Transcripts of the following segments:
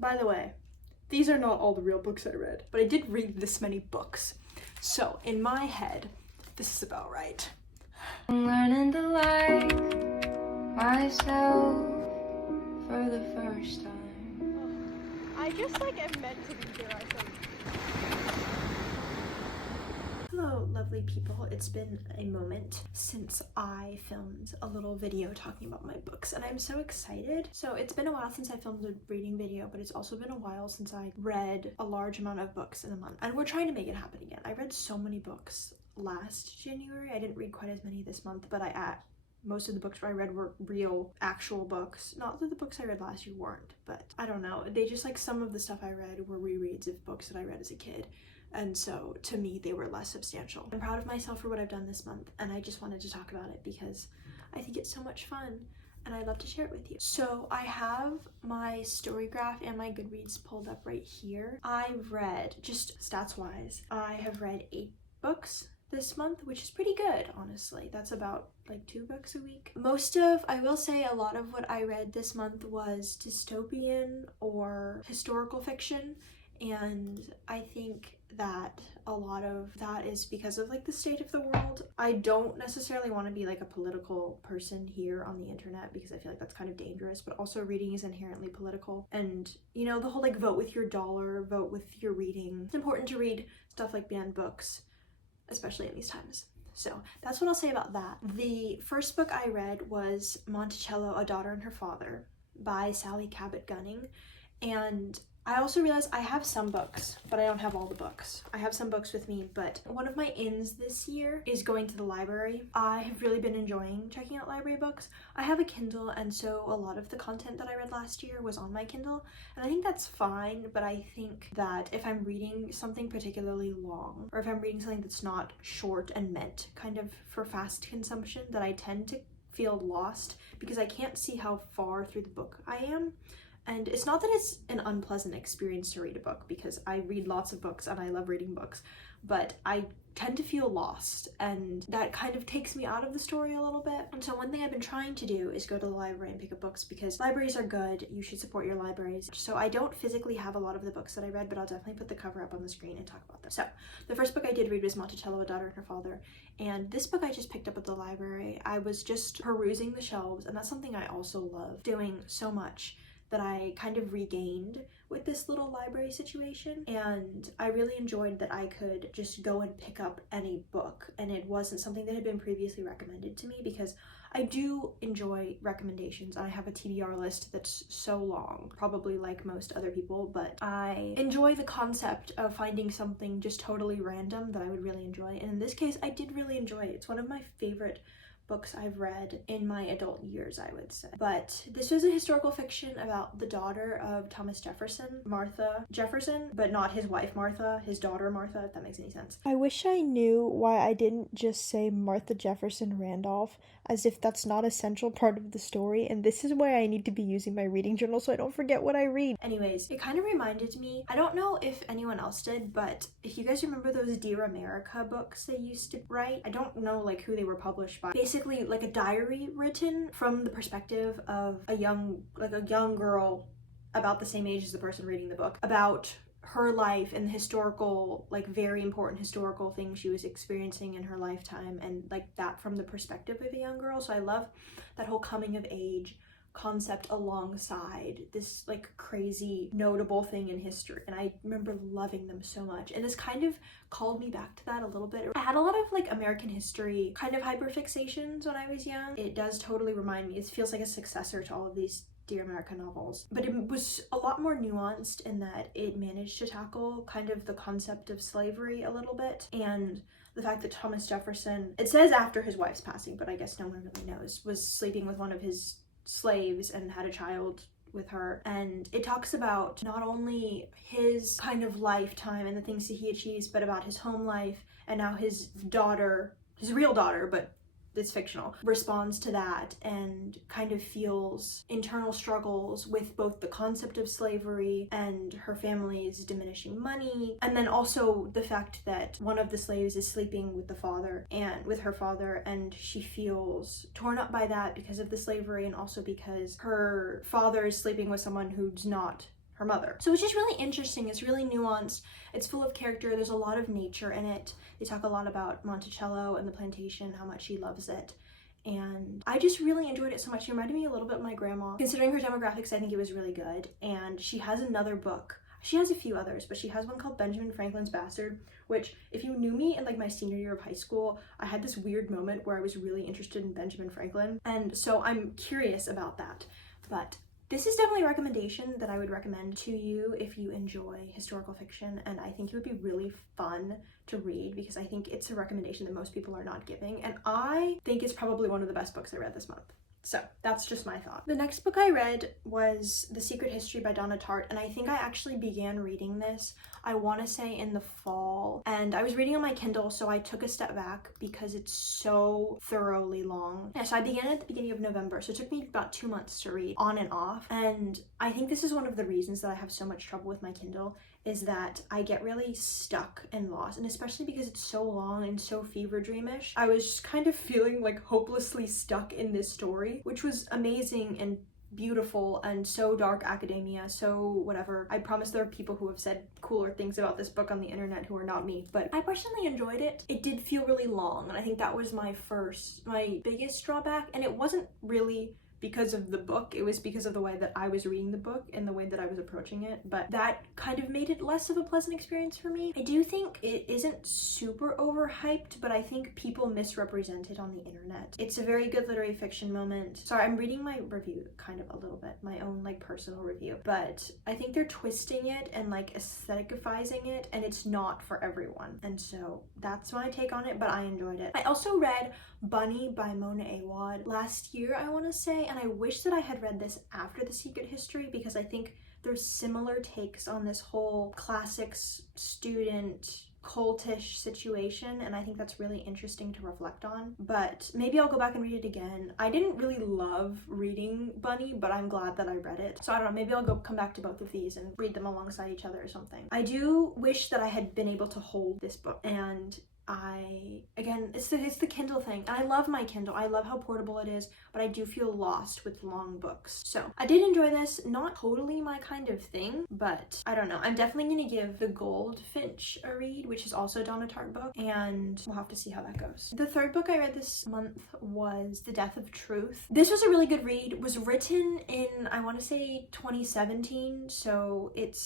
By the way, these are not all the real books I read, but I did read this many books. So in my head, this is about right. I'm learning to like myself for the first time. I just like am meant to be here, I think. Hello, lovely people. It's been a moment since I filmed a little video talking about my books, and I'm so excited. So it's been a while since I filmed a reading video, but it's also been a while since I read a large amount of books in a month, and we're trying to make it happen again. I read so many books last January. I didn't read quite as many this month, but most of the books I read were real, actual books. Not that the books I read last year weren't, but I don't know. They just, like, some of the stuff I read were rereads of books that I read as a kid. And so, to me, they were less substantial. I'm proud of myself for what I've done this month, and I just wanted to talk about it because I think it's so much fun, and I'd love to share it with you. So, I have my Storygraph and my Goodreads pulled up right here. I've read, just stats-wise, I have read 8 books this month, which is pretty good, honestly. That's about like 2 books a week. I will say a lot of what I read this month was dystopian or historical fiction, and I think that a lot of that is because of like the state of the world. I don't necessarily want to be like a political person here on the internet because I feel like that's kind of dangerous, but also reading is inherently political, and you know, the whole like vote with your dollar, vote with your reading. It's important to read stuff like banned books, especially in these times. So that's what I'll say about that. The first book I read was Monticello, A Daughter and Her Father by Sally Cabot Gunning, and I also realized I have some books, but I don't have all the books. I have some books with me, but one of my ins this year is going to the library. I have really been enjoying checking out library books. I have a Kindle, and so a lot of the content that I read last year was on my Kindle, and I think that's fine, but I think that if I'm reading something particularly long, or if I'm reading something that's not short and meant kind of for fast consumption, that I tend to feel lost because I can't see how far through the book I am. And it's not that it's an unpleasant experience to read a book, because I read lots of books and I love reading books, but I tend to feel lost, and that kind of takes me out of the story a little bit. And so one thing I've been trying to do is go to the library and pick up books, because libraries are good. You should support your libraries. So I don't physically have a lot of the books that I read, but I'll definitely put the cover up on the screen and talk about them. So the first book I did read was Monticello, A Daughter and Her Father, and this book I just picked up at the library. I was just perusing the shelves, and that's something I also love doing so much, that I kind of regained with this little library situation. And I really enjoyed that I could just go and pick up any book, and it wasn't something that had been previously recommended to me, because I do enjoy recommendations. I have a TBR list that's so long, probably like most other people, but I enjoy the concept of finding something just totally random that I would really enjoy. And in this case, I did really enjoy it. It's one of my favorite books I've read in my adult years, I would say. But this was a historical fiction about the daughter of Thomas Jefferson, Martha Jefferson, but not his wife Martha, his daughter Martha, if that makes any sense. I wish I knew why I didn't just say Martha Jefferson Randolph, as if that's not a central part of the story, and this is why I need to be using my reading journal so I don't forget what I read. Anyways, it kind of reminded me, I don't know if anyone else did, but if you guys remember those Dear America books they used to write, I don't know like who they were published by. Basically like a diary written from the perspective of a young girl about the same age as the person reading the book, about her life and the historical, like very important historical things she was experiencing in her lifetime, and like that from the perspective of a young girl. So I love that whole coming of age concept alongside this like crazy notable thing in history, and I remember loving them so much, and this kind of called me back to that a little bit. I had a lot of like American history kind of hyperfixations when I was young. It does totally remind me, it feels like a successor to all of these Dear America novels, but it was a lot more nuanced in that it managed to tackle kind of the concept of slavery a little bit, and the fact that Thomas Jefferson, it says after his wife's passing, but I guess no one really knows, was sleeping with one of his slaves and had a child with her. And it talks about not only his kind of lifetime and the things that he achieves, but about his home life, and now his daughter, his real daughter, but it's fictional, responds to that and kind of feels internal struggles with both the concept of slavery and her family's diminishing money, and then also the fact that one of the slaves is sleeping with the father and with her father, and she feels torn up by that because of the slavery, and also because her father is sleeping with someone who's not her mother. So it's just really interesting. It's really nuanced. It's full of character. There's a lot of nature in it. They talk a lot about Monticello and the plantation, how much she loves it. And I just really enjoyed it so much. It reminded me a little bit of my grandma. Considering her demographics, I think it was really good. And she has another book. She has a few others, but she has one called Benjamin Franklin's Bastard, which if you knew me in like my senior year of high school, I had this weird moment where I was really interested in Benjamin Franklin. And so I'm curious about that. But this is definitely a recommendation that I would recommend to you if you enjoy historical fiction, and I think it would be really fun to read because I think it's a recommendation that most people are not giving, and I think it's probably one of the best books I read this month. So that's just my thought. The next book I read was The Secret History by Donna Tartt, and I think I actually began reading this, I want to say in the fall, and I was reading on my Kindle, so I took a step back because it's so thoroughly long. Yeah, so I began at the beginning of November, so it took me about 2 months to read on and off, and I think this is one of the reasons that I have so much trouble with my Kindle, is that I get really stuck and lost, and especially because it's so long and so fever dreamish, I was just kind of feeling like hopelessly stuck in this story, which was amazing and beautiful and so dark academia, so whatever. I promise there are people who have said cooler things about this book on the internet who are not me, but I personally enjoyed it. It did feel really long, and I think that was my biggest drawback, and it wasn't really because of the book, it was because of the way that I was reading the book and the way that I was approaching it, but that kind of made it less of a pleasant experience for me. I do think it isn't super overhyped, but I think people misrepresent it on the internet. It's a very good literary fiction moment. Sorry, I'm reading my review kind of a little bit, my own like personal review, but I think they're twisting it and like aestheticizing it, and it's not for everyone, and so that's my take on it, but I enjoyed it. I also read Bunny by Mona Awad last year, I want to say, and I wish that I had read this after The Secret History because I think there's similar takes on this whole classics student cultish situation, and I think that's really interesting to reflect on, but maybe I'll go back and read it again. I didn't really love reading Bunny, but I'm glad that I read it, so I don't know, maybe I'll come back to both of these and read them alongside each other or something. I do wish that I had been able to hold this book, and again, it's the Kindle thing, and I love my Kindle. I love how portable it is, but I do feel lost with long books. So I did enjoy this, not totally my kind of thing, but I don't know. I'm definitely gonna give The Goldfinch a read, which is also a Donna Tartt book, and we'll have to see how that goes. The third book I read this month was The Death of Truth. This was a really good read. It was written in, I want to say 2017, so it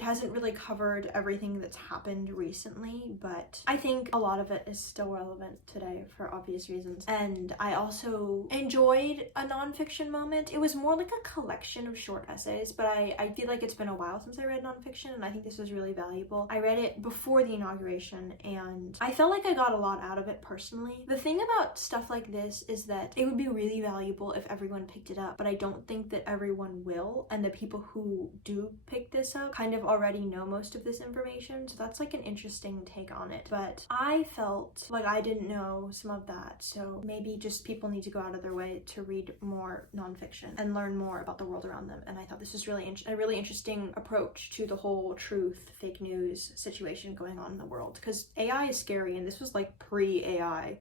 hasn't really covered everything that's happened recently, but I think a lot of it is still relevant today for obvious reasons. And I also enjoyed a nonfiction moment. It was more like a collection of short essays, but I feel like it's been a while since I read nonfiction, and I think this was really valuable. I read it before the inauguration, and I felt like I got a lot out of it personally. The thing about stuff like this is that it would be really valuable if everyone picked it up, but I don't think that everyone will, and the people who do pick this up kind of already know most of this information, so that's like an interesting take on it. But I felt like I didn't know some of that, so maybe just people need to go out of their way to read more nonfiction and learn more about the world around them, and I thought this was a really interesting approach to the whole truth, fake news situation going on in the world, because AI is scary, and this was like pre-AI.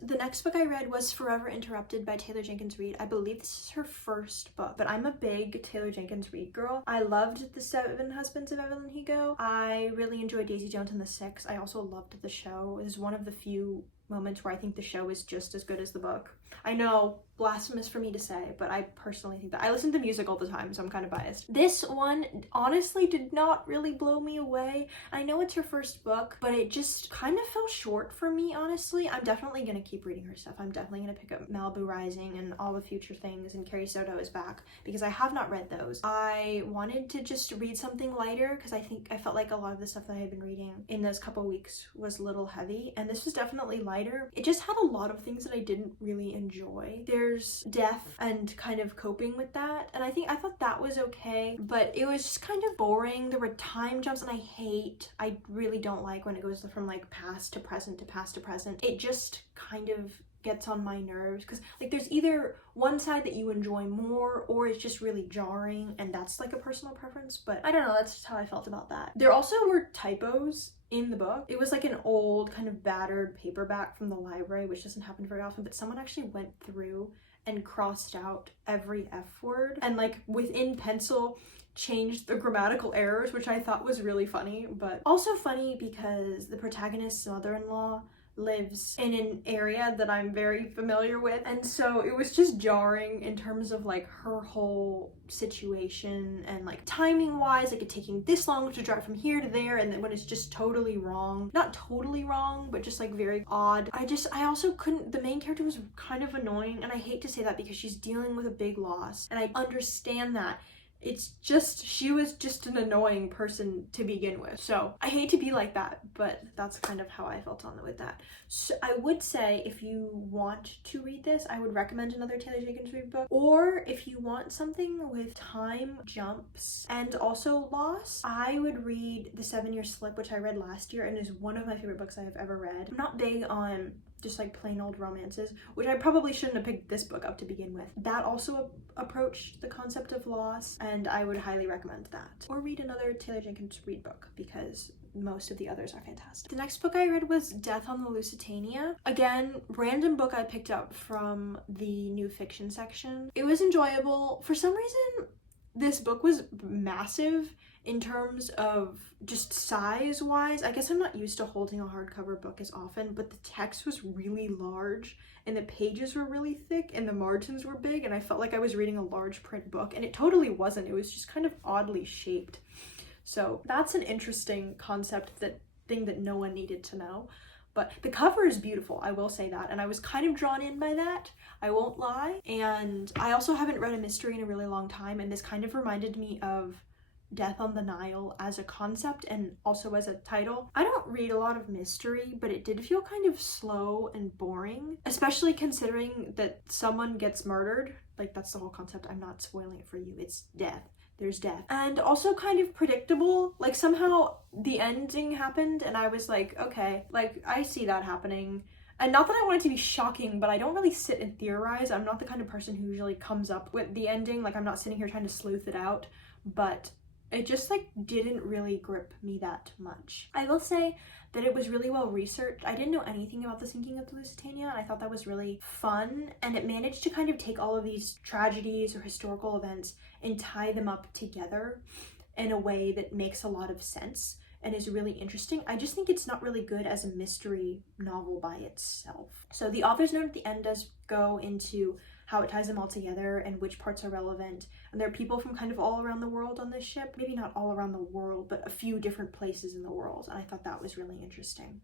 The next book I read was Forever Interrupted by Taylor Jenkins Reid. I believe this is her first book, but I'm a big Taylor Jenkins Reid girl. I loved The Seven Husbands of Evelyn Hugo. I really enjoyed Daisy Jones and the Six. I also loved the show. It is one of the few moments where I think the show is just as good as the book. I know, blasphemous for me to say, but I personally think that. I listen to music all the time, so I'm kind of biased. This one honestly did not really blow me away. I know it's her first book, but it just kind of fell short for me, honestly. I'm definitely gonna keep reading her stuff. I'm definitely gonna pick up Malibu Rising and All the Future Things, and Carrie Soto is back, because I have not read those. I wanted to just read something lighter, because I felt like a lot of the stuff that I had been reading in those couple weeks was a little heavy, and this was definitely lighter. It just had a lot of things that I didn't really enjoy. There's death and kind of coping with that, and I thought that was okay, but it was just kind of boring. There were time jumps, and I really don't like when it goes from like past to present to past to present. It just kind of gets on my nerves, because like there's either one side that you enjoy more, or it's just really jarring, and that's like a personal preference, but I don't know, that's just how I felt about that. There also were typos in the book. It was like an old kind of battered paperback from the library, which doesn't happen very often, but someone actually went through and crossed out every F word and like within pencil changed the grammatical errors, which I thought was really funny, but also funny because the protagonist's mother-in-law lives in an area that I'm very familiar with, and so it was just jarring in terms of like her whole situation and like timing wise, like it taking this long to drive from here to there, and then when it's just totally wrong, not totally wrong, but just like very odd. I also couldn't, the main character was kind of annoying, and I hate to say that because she's dealing with a big loss and I understand that. It's just, she was just an annoying person to begin with. So I hate to be like that, but that's kind of how I felt on it with that. So I would say if you want to read this, I would recommend another Taylor Jenkins Reid book. Or if you want something with time jumps and also loss, I would read The 7-Year Slip, which I read last year and is one of my favorite books I have ever read. I'm not big on just like plain old romances, which I probably shouldn't have picked this book up to begin with. That also approached the concept of loss, and I would highly recommend that. Or read another Taylor Jenkins Reid book because most of the others are fantastic. The next book I read was Death on the Lusitania. Again, random book I picked up from the new fiction section. It was enjoyable. For some reason, this book was massive in terms of just size wise. I guess I'm not used to holding a hardcover book as often, but the text was really large and the pages were really thick and the margins were big, and I felt like I was reading a large print book, and it totally wasn't. It was just kind of oddly shaped. So that's an interesting concept, that thing that no one needed to know. But the cover is beautiful, I will say that, and I was kind of drawn in by that, I won't lie. And I also haven't read a mystery in a really long time, and this kind of reminded me of Death on the Nile as a concept and also as a title. I don't read a lot of mystery, but it did feel kind of slow and boring, especially considering that someone gets murdered. Like, that's the whole concept. I'm not spoiling it for you. It's death. There's death. And also kind of predictable. Like, somehow the ending happened and I was like, okay, like, I see that happening. And not that I want it to be shocking, but I don't really sit and theorize. I'm not the kind of person who usually comes up with the ending. Like, I'm not sitting here trying to sleuth it out, but it just like didn't really grip me that much. I will say that it was really well researched. I didn't know anything about the sinking of the Lusitania, and I thought that was really fun, and it managed to kind of take all of these tragedies or historical events and tie them up together in a way that makes a lot of sense and is really interesting. I just think it's not really good as a mystery novel by itself. So the author's note at the end does go into how it ties them all together and which parts are relevant. And there are people from kind of all around the world on this ship. Maybe not all around the world, but a few different places in the world. And I thought that was really interesting.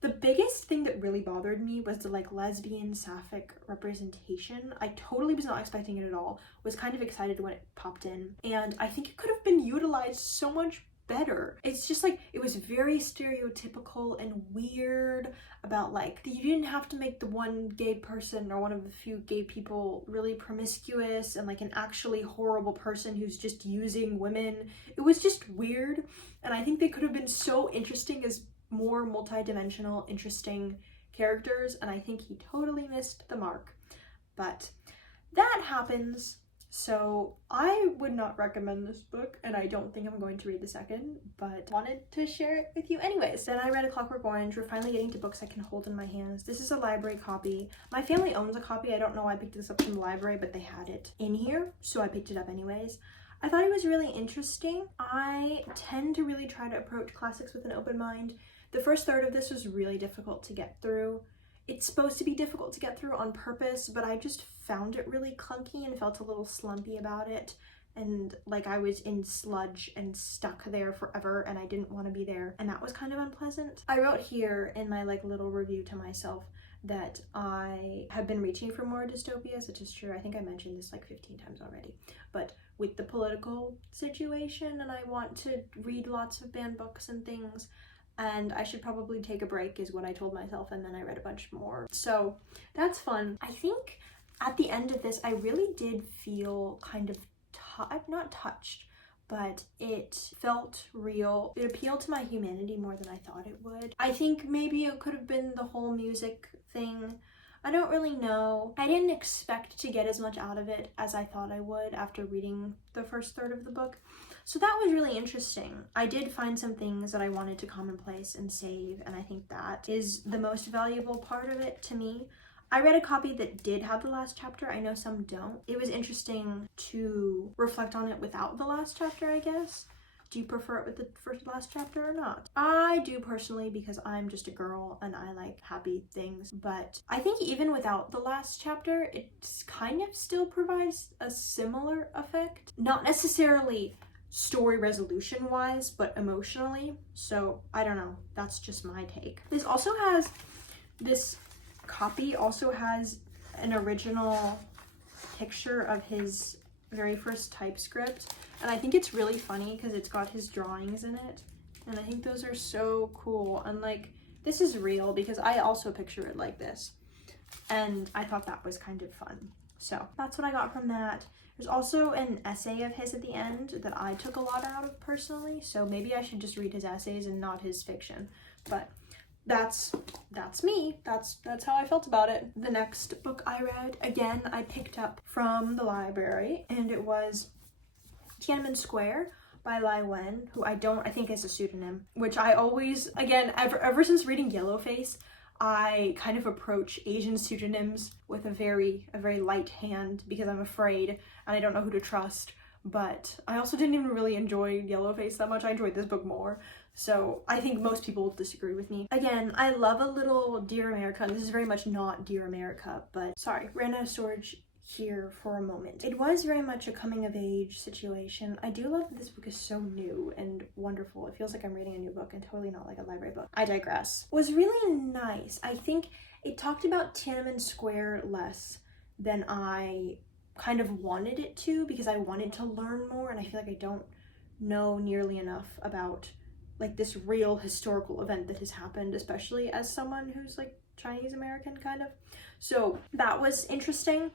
The biggest thing that really bothered me was the like lesbian sapphic representation. I totally was not expecting it at all. Was kind of excited when it popped in. And I think it could have been utilized so much better. It's just like, it was very stereotypical and weird about like, you didn't have to make the one gay person or one of the few gay people really promiscuous and like an actually horrible person who's just using women. It was just weird, and I think they could have been so interesting as more multi-dimensional, interesting characters, and I think he totally missed the mark. But that happens. So I would not recommend this book, and I don't think I'm going to read the second, but wanted to share it with you anyways. Then I read A Clockwork Orange. We're finally getting to books I can hold in my hands. This is a library copy. My family owns a copy. I don't know why I picked this up from the library, but they had it in here, so I picked it up anyways. I thought it was really interesting. I tend to really try to approach classics with an open mind. The first third of this was really difficult to get through. It's supposed to be difficult to get through on purpose, but I just found it really clunky and felt a little slumpy about it, and like I was in sludge and stuck there forever, and I didn't want to be there, and that was kind of unpleasant. I wrote here in my like little review to myself that I have been reaching for more dystopias, which is true. I think I mentioned this like 15 times already, but with the political situation, and I want to read lots of banned books and things, and I should probably take a break is what I told myself, and then I read a bunch more. So that's fun. I think at the end of this, I really did feel kind of not touched, but it felt real. It appealed to my humanity more than I thought it would. I think maybe it could have been the whole music thing. I don't really know. I didn't expect to get as much out of it as I thought I would after reading the first third of the book. So that was really interesting. I did find some things that I wanted to commonplace and save, and I think that is the most valuable part of it to me. I read a copy that did have the last chapter. I know some don't. It was interesting to reflect on it without the last chapter, I guess. Do you prefer it with the last chapter or not? I do personally, because I'm just a girl and I like happy things, but I think even without the last chapter, it kind of still provides a similar effect. Not necessarily story resolution wise, but emotionally. So I don't know, that's just my take. This copy also has an original picture of his very first typescript, and I think it's really funny because it's got his drawings in it, and I think those are so cool. And like, this is real because I also picture it like this, and I thought that was kind of fun. So that's what I got from that. There's also an essay of his at the end that I took a lot out of personally, so maybe I should just read his essays and not his fiction. But that's me. That's how I felt about it. The next book I read, again, I picked up from the library, and it was Tiananmen Square by Lai Wen, who I think is a pseudonym, which I always, again, ever since reading Yellowface, I kind of approach Asian pseudonyms with a very light hand because I'm afraid and I don't know who to trust. But I also didn't even really enjoy Yellowface that much. I enjoyed this book more. So I think most people disagree with me. Again, I love a little Dear America, and this is very much not Dear America, but sorry, ran out of storage here for a moment. It was very much a coming of age situation. I do love that this book is so new and wonderful. It feels like I'm reading a new book and totally not like a library book. I digress. It was really nice. I think it talked about Tiananmen Square less than I kind of wanted it to, because I wanted to learn more, and I feel like I don't know nearly enough about like this real historical event that has happened, especially as someone who's like Chinese American kind of. So that was interesting.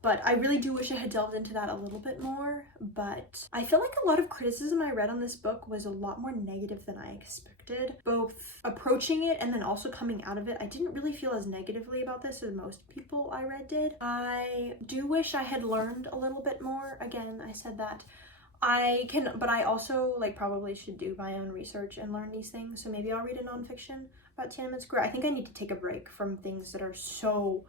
But I really do wish I had delved into that a little bit more. But I feel like a lot of criticism I read on this book was a lot more negative than I expected. Both approaching it and then also coming out of it. I didn't really feel as negatively about this as most people I read did. I do wish I had learned a little bit more. Again, I said that. But I also like probably should do my own research and learn these things. So maybe I'll read a nonfiction about Tiananmen Square. I think I need to take a break from things that are so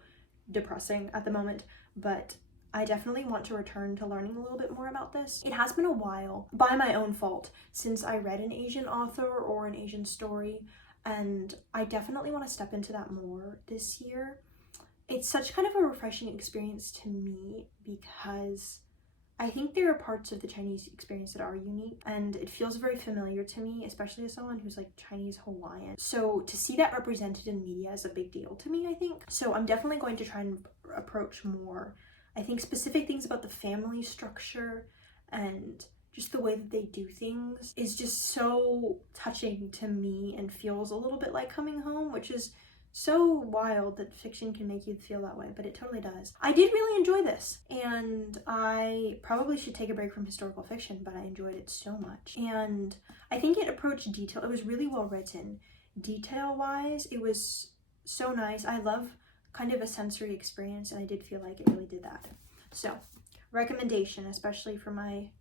depressing at the moment. But I definitely want to return to learning a little bit more about this. It has been a while, by my own fault, since I read an Asian author or an Asian story, and I definitely want to step into that more this year. It's such kind of a refreshing experience to me because I think there are parts of the Chinese experience that are unique, and it feels very familiar to me, especially as someone who's like Chinese Hawaiian. So to see that represented in media is a big deal to me, I think. So I'm definitely going to try and approach more, I think, specific things about the family structure and just the way that they do things is just so touching to me and feels a little bit like coming home, which is so wild that fiction can make you feel that way, but it totally does. I did really enjoy this, and I probably should take a break from historical fiction, but I enjoyed it so much. And I think it approached detail. It was really well written. Detail-wise, it was so nice. I love kind of a sensory experience, and I did feel like it really did that. So, recommendation, especially for my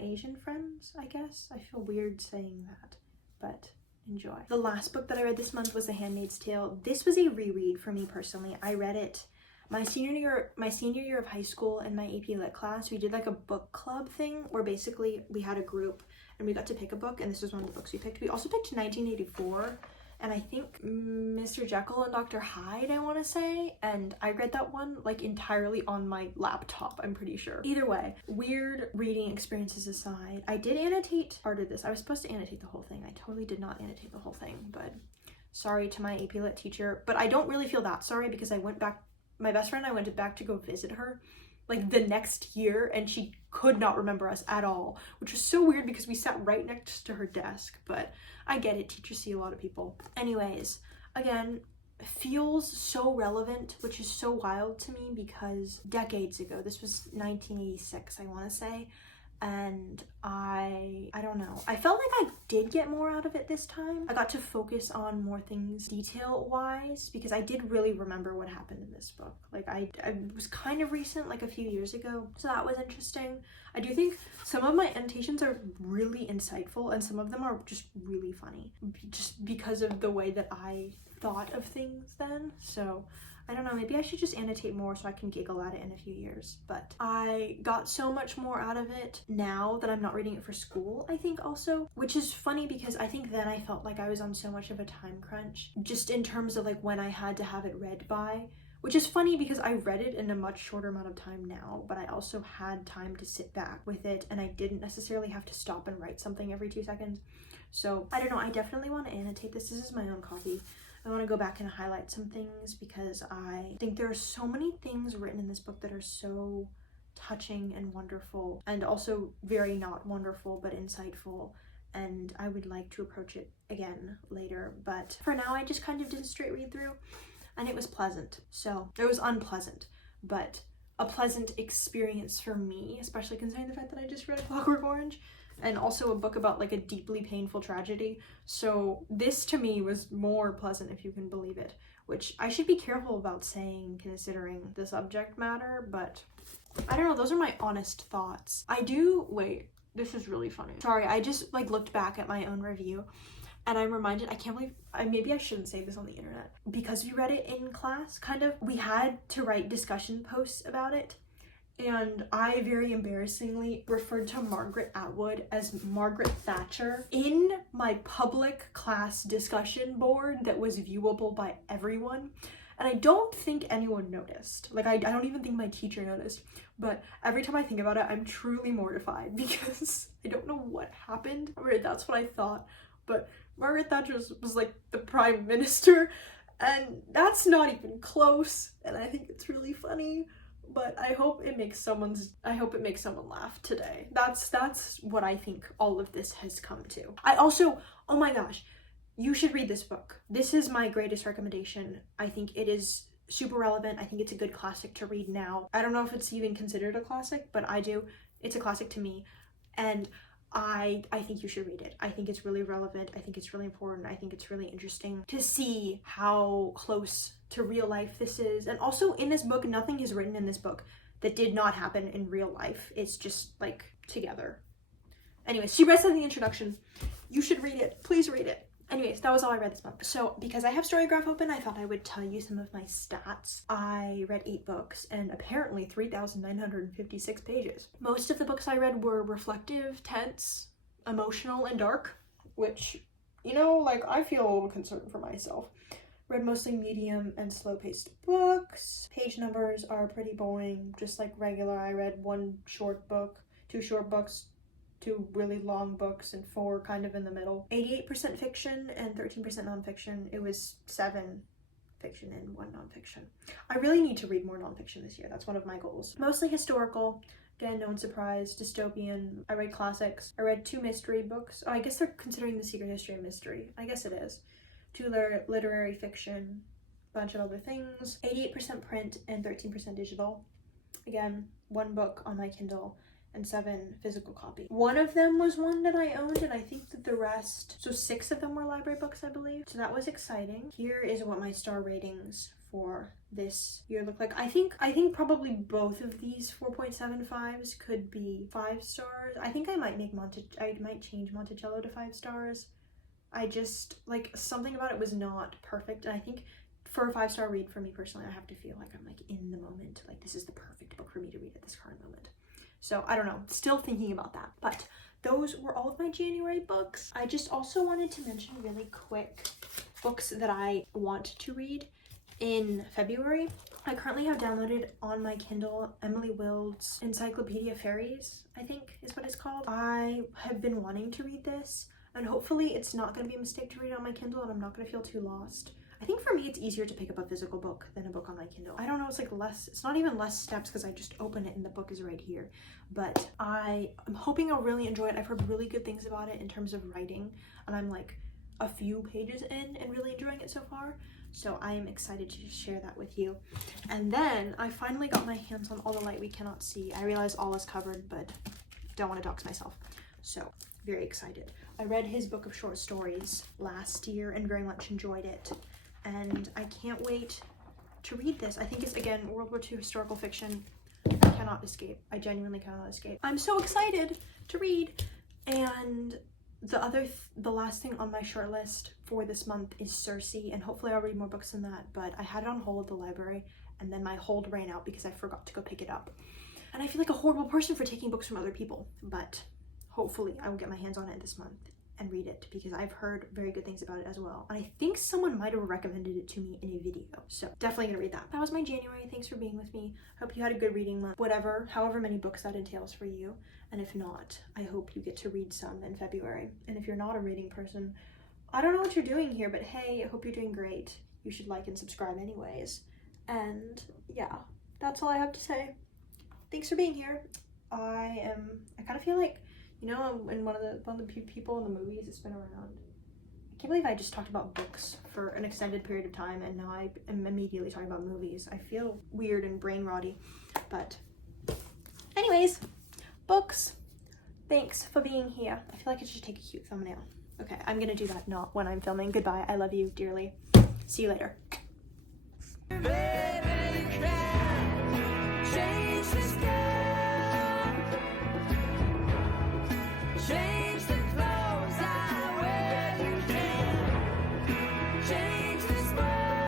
Asian friends, I guess. I feel weird saying that, but enjoy. The last book that I read this month was The Handmaid's Tale. This was a reread for me personally. I read it my senior year of high school in my AP Lit class. We did like a book club thing where basically we had a group and we got to pick a book, and this was one of the books we picked. We also picked 1984, and I think Mr. Jekyll and Dr. Hyde, I want to say, and I read that one like entirely on my laptop, I'm pretty sure. Either way, weird reading experiences aside, I did annotate part of this. I was supposed to annotate the whole thing. I totally did not annotate the whole thing, but sorry to my AP Lit teacher. But I don't really feel that sorry because I went back, my best friend and I went back to go visit her like the next year, and she could not remember us at all, which was so weird because we sat right next to her desk. But I get it, teachers see a lot of people. Anyways, again, feels so relevant, which is so wild to me because decades ago, this was 1986, I want to say, and I don't know. I felt like I did get more out of it this time. I got to focus on more things detail-wise because I did really remember what happened in this book. Like I was kind of recent, like a few years ago, so that was interesting. I do think some of my annotations are really insightful and some of them are just really funny just because of the way that I thought of things then. So I don't know, maybe I should just annotate more so I can giggle at it in a few years. But I got so much more out of it now that I'm not reading it for school, I think also, which is funny because I think then I felt like I was on so much of a time crunch, just in terms of like when I had to have it read by, which is funny because I read it in a much shorter amount of time now, but I also had time to sit back with it and I didn't necessarily have to stop and write something every 2 seconds. So I don't know, I definitely want to annotate this. This is my own copy. I want to go back and highlight some things because I think there are so many things written in this book that are so touching and wonderful, and also very not wonderful but insightful, and I would like to approach it again later. But for now I just kind of did a straight read through and it was pleasant. So it was unpleasant, but a pleasant experience for me, especially considering the fact that I just read Clockwork Orange and also a book about like a deeply painful tragedy. So this to me was more pleasant, if you can believe it, which I should be careful about saying considering the subject matter, but I don't know, those are my honest thoughts. Wait, this is really funny. Sorry, I just like looked back at my own review and I'm reminded, I can't believe, maybe I shouldn't say this on the internet, because we read it in class, kind of, we had to write discussion posts about it. And I very embarrassingly referred to Margaret Atwood as Margaret Thatcher in my public class discussion board that was viewable by everyone. And I don't think anyone noticed. Like, I don't even think my teacher noticed. But every time I think about it, I'm truly mortified because I don't know what happened. Or that's what I thought. But Margaret Thatcher was like the prime minister. And that's not even close. And I think it's really funny. But I hope it makes someone laugh today. That's what I think all of this has come to. I also, oh my gosh, you should read this book. This is my greatest recommendation. I think it is super relevant. I think it's a good classic to read now. I don't know if it's even considered a classic, but I do. It's a classic to me. And I think you should read it. I think it's really relevant. I think it's really important. I think it's really interesting to see how close to real life this is. And also in this book, nothing is written in this book that did not happen in real life. It's just like together. Anyways, she read in the introduction. You should read it. Please read it. Anyways, that was all I read this month. So because I have Storygraph open, I thought I would tell you some of my stats. I read 8 books and apparently 3,956 pages. Most of the books I read were reflective, tense, emotional, and dark, which, you know, like I feel a little concerned for myself. Read mostly medium and slow-paced books. Page numbers are pretty boring, just like regular. I read 1 short book, 2 short books, 2 really long books, and 4 kind of in the middle. 88% fiction and 13% nonfiction. It was 7 fiction and 1 nonfiction. I really need to read more nonfiction this year. That's one of my goals. Mostly historical. Again, no surprise. Dystopian. I read classics. I read 2 mystery books. Oh, I guess they're considering The Secret History of Mystery. I guess it is. 2 literary fiction. Bunch of other things. 88% print and 13% digital. Again, 1 book on my Kindle and 7 physical copies. 1 of them was one that I owned, and I think that the rest, so 6 of them were library books, I believe. So that was exciting. Here is what my star ratings for this year look like. I think probably both of these 4.75s could be 5 stars. I think I might change Monticello to 5 stars. I just, like, something about it was not perfect, and I think for a 5-star read for me personally, I have to feel like I'm like in the moment. Like, this is the perfect book for me to read at this current moment. So I don't know, still thinking about that. But those were all of my January books. I just also wanted to mention really quick books that I want to read in February. I currently have downloaded on my Kindle Emily Wild's Encyclopedia Fairies, I think is what it's called. I have been wanting to read this, and hopefully it's not going to be a mistake to read it on my Kindle and I'm not going to feel too lost. I think for me it's easier to pick up a physical book than a book on my Kindle. I don't know, it's like it's not even less steps because I just open it and the book is right here. But I'm hoping I'll really enjoy it. I've heard really good things about it in terms of writing, and I'm like a few pages in and really enjoying it so far. So I am excited to share that with you. And then I finally got my hands on All the Light We Cannot See. I realize all is covered, but don't want to dox myself. So very excited. I read his book of short stories last year and very much enjoyed it. And I can't wait to read this. I think it's, again, World War II historical fiction. I cannot escape. I genuinely cannot escape. I'm so excited to read. And The last thing on my short list for this month is Circe, and hopefully I'll read more books than that, but I had it on hold at the library, and then my hold ran out because I forgot to go pick it up. And I feel like a horrible person for taking books from other people, but hopefully I will get my hands on it this month and read it, because I've heard very good things about it as well. And I think someone might have recommended it to me in a video, so definitely gonna read that. That was my January. Thanks for being with me. Hope you had a good reading month, however many books that entails for you. And if not, I hope you get to read some in February. And if you're not a reading person, I don't know what you're doing here, but hey, I hope you're doing great. You should like and subscribe anyways. And yeah, that's all I have to say. Thanks for being here. I kind of feel like, you know, in one of the people in the movies that's been around. I can't believe I just talked about books for an extended period of time, and now I am immediately talking about movies. I feel weird and brain rotty, but anyways, books. Thanks for being here. I feel like I should take a cute thumbnail. Okay, I'm gonna do that not when I'm filming. Goodbye. I love you dearly. See you later.